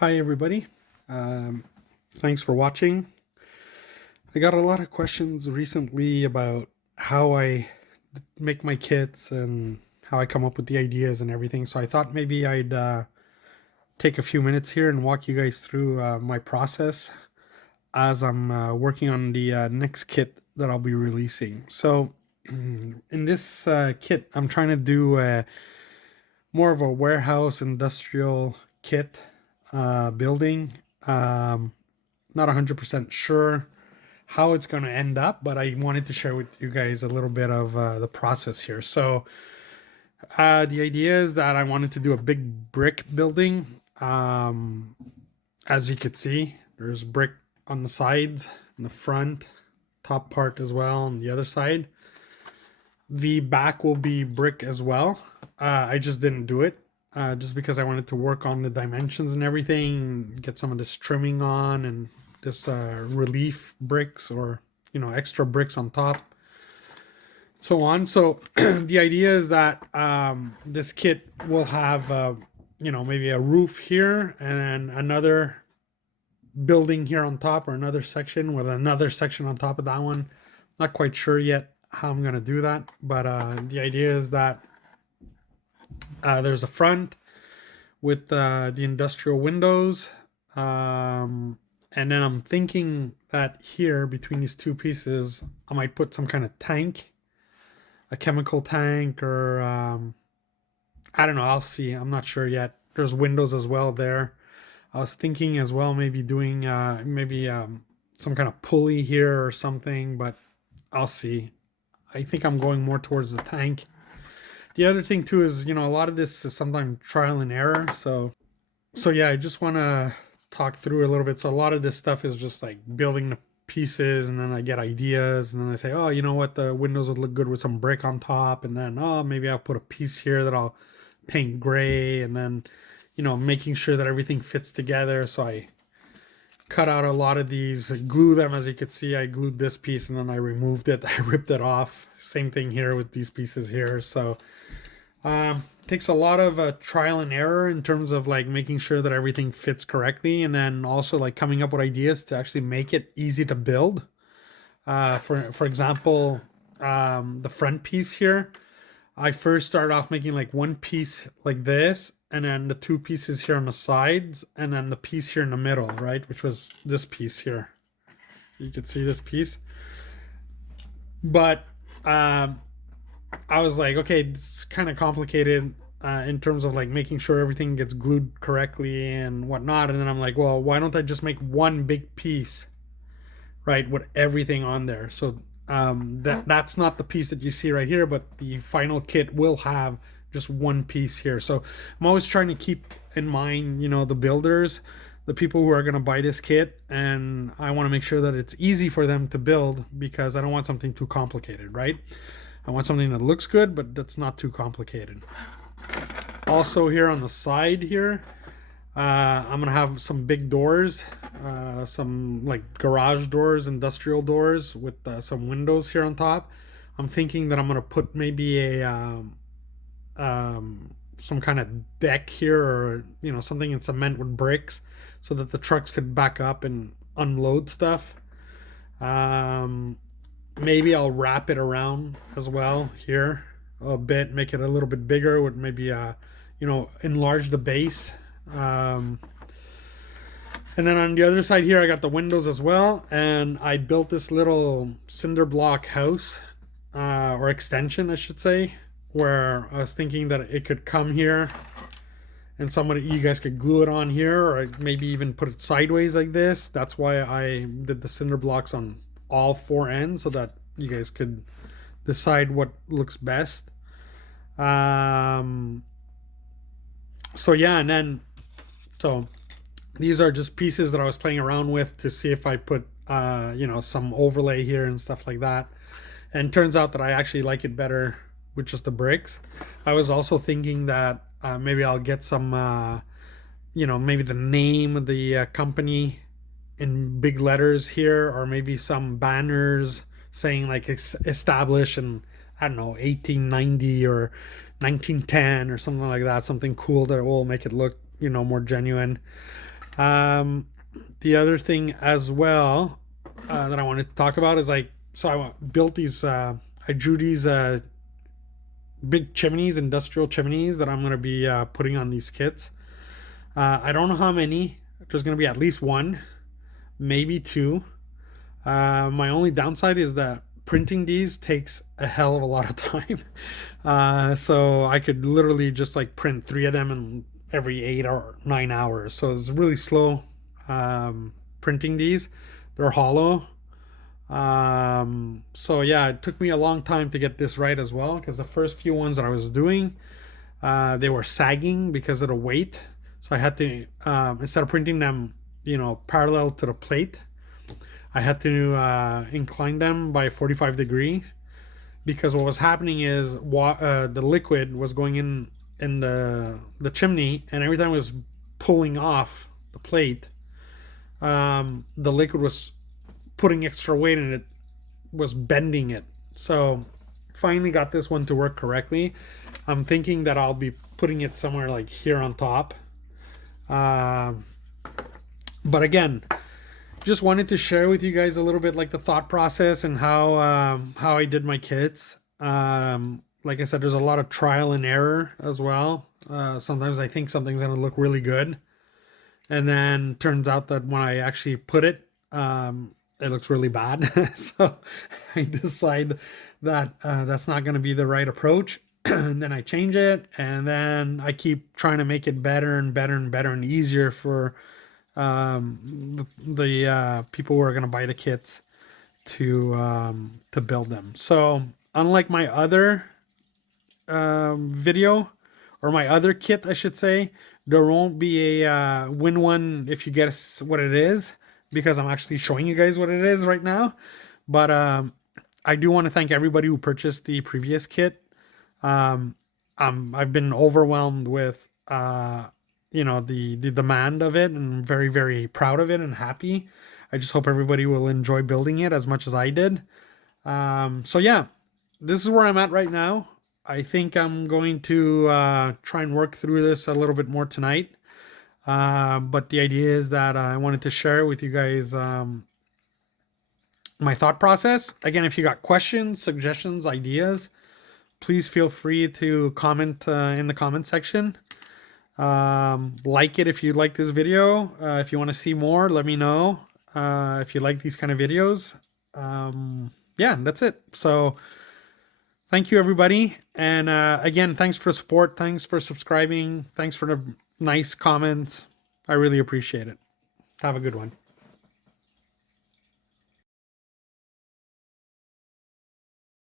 Hi, everybody. Um, Thanks for watching. I got a lot of questions recently about how I make my kits and how I come up with the ideas and everything. So I thought maybe I'd take a few minutes here and walk you guys through my process as I'm working on the next kit that I'll be releasing. So in this kit, I'm trying to do more of a warehouse industrial kit building. Not 100% sure how it's going to end up, but I wanted to share with you guys a little bit of the process here. So, the idea is that I wanted to do a big brick building. As you could see, there's brick on the sides, in the front, top part as well, on the other side. The back will be brick as well. I just didn't do it just because I wanted to work on the dimensions and everything, get some of this trimming on and this relief bricks or extra bricks on top, so on. So the idea is that this kit will have maybe a roof here and then another building here on top, or another section with another section on top of that one. Not quite sure yet how I'm gonna do that, but the idea is that there's a front with the industrial windows. And then I'm thinking that here between these two pieces, I might put some kind of tank, a chemical tank, or I don't know. I'll see. I'm not sure yet. There's windows as well there. I was thinking as well, maybe doing some kind of pulley here or something, but I'll see. I think I'm going more towards the tank. The other thing too is, a lot of this is sometimes trial and error. So yeah, I just want to talk through a little bit. So a lot of this stuff is just like building the pieces, and then I get ideas, and then I say, oh, you know what, the windows would look good with some brick on top, and then maybe I'll put a piece here that I'll paint gray, and then making sure that everything fits together. So I cut out a lot of these, glue them. As you could see, I glued this piece and then I removed it. I ripped it off. Same thing here with these pieces here. So takes a lot of trial and error in terms of like making sure that everything fits correctly, and then also like coming up with ideas to actually make it easy to build. For example, the front piece here, I first started off making like one piece like this, and then the two pieces here on the sides, and then the piece here in the middle, right? Which was this piece here. You could see this piece. But I was like, okay, it's kind of complicated in terms of like making sure everything gets glued correctly and whatnot. And then I'm like, well, why don't I just make one big piece, right, with everything on there? So that's not the piece that you see right here, but the final kit will have just one piece here. So I'm always trying to keep in mind, the builders, the people who are going to buy this kit, and I want to make sure that it's easy for them to build, because I don't want something too complicated, right? I want something that looks good, but that's not too complicated. Also here on the side here, I'm gonna have some big doors, some like garage doors, industrial doors with some windows here on top. I'm thinking that I'm gonna put maybe a some kind of deck here, or something in cement with bricks, so that the trucks could back up and unload stuff. Maybe I'll wrap it around as well here a bit, make it a little bit bigger with maybe enlarge the base. And then on the other side here, I got the windows as well, and I built this little cinder block house, or extension, I should say, where I was thinking that it could come here, and you guys could glue it on here, or maybe even put it sideways like this. That's why I did the cinder blocks on all four ends, so that you guys could decide what looks best. So yeah, and then so these are just pieces that I was playing around with to see if I put some overlay here and stuff like that. And it turns out that I actually like it better with just the bricks. I was also thinking that maybe I'll get some maybe the name of the company in big letters here, or maybe some banners saying like established in, I don't know, 1890 or 1910 or something like that. Something cool that will make it look more genuine. The other thing as well that I wanted to talk about is like, so I built these, I drew these big chimneys, industrial chimneys that I'm going to be putting on these kits. I don't know how many. There's going to be at least one, maybe two. My only downside is that printing these takes a hell of a lot of time. So I could literally just like print 3 of them in every 8 or 9 hours. So it's really slow printing these. They're hollow. So yeah, it took me a long time to get this right as well, because the first few ones that I was doing, they were sagging because of the weight. So I had to, instead of printing them, parallel to the plate, I had to incline them by 45 degrees, because what was happening is the liquid was going in the chimney, and every time it was pulling off the plate, the liquid was putting extra weight and it was bending it. So finally got this one to work correctly. I'm thinking that I'll be putting it somewhere like here on top. But again, just wanted to share with you guys a little bit like the thought process and how I did my kits. Like I said, there's a lot of trial and error as well. Sometimes I think something's gonna look really good, and then turns out that when I actually put it, it looks really bad. So I decide that that's not gonna be the right approach. And then I change it, and then I keep trying to make it better and better and better and easier for the people who are going to buy the kits to build them. So unlike my other video, or my other kit I should say, there won't be a win one if you guess what it is, because I'm actually showing you guys what it is right now. But I do want to thank everybody who purchased the previous kit. I've been overwhelmed with the demand of it, and very, very proud of it and happy. I just hope everybody will enjoy building it as much as I did. So yeah, this is where I'm at right now. I think I'm going to try and work through this a little bit more tonight. But the idea is that I wanted to share with you guys my thought process. Again, if you got questions, suggestions, ideas, please feel free to comment in the comment section. Like it if you like this video. If you want to see more, let me know. If you like these kind of videos. Yeah, that's it. So thank you, everybody. And again, thanks for support. Thanks for subscribing. Thanks for the nice comments. I really appreciate it. Have a good one.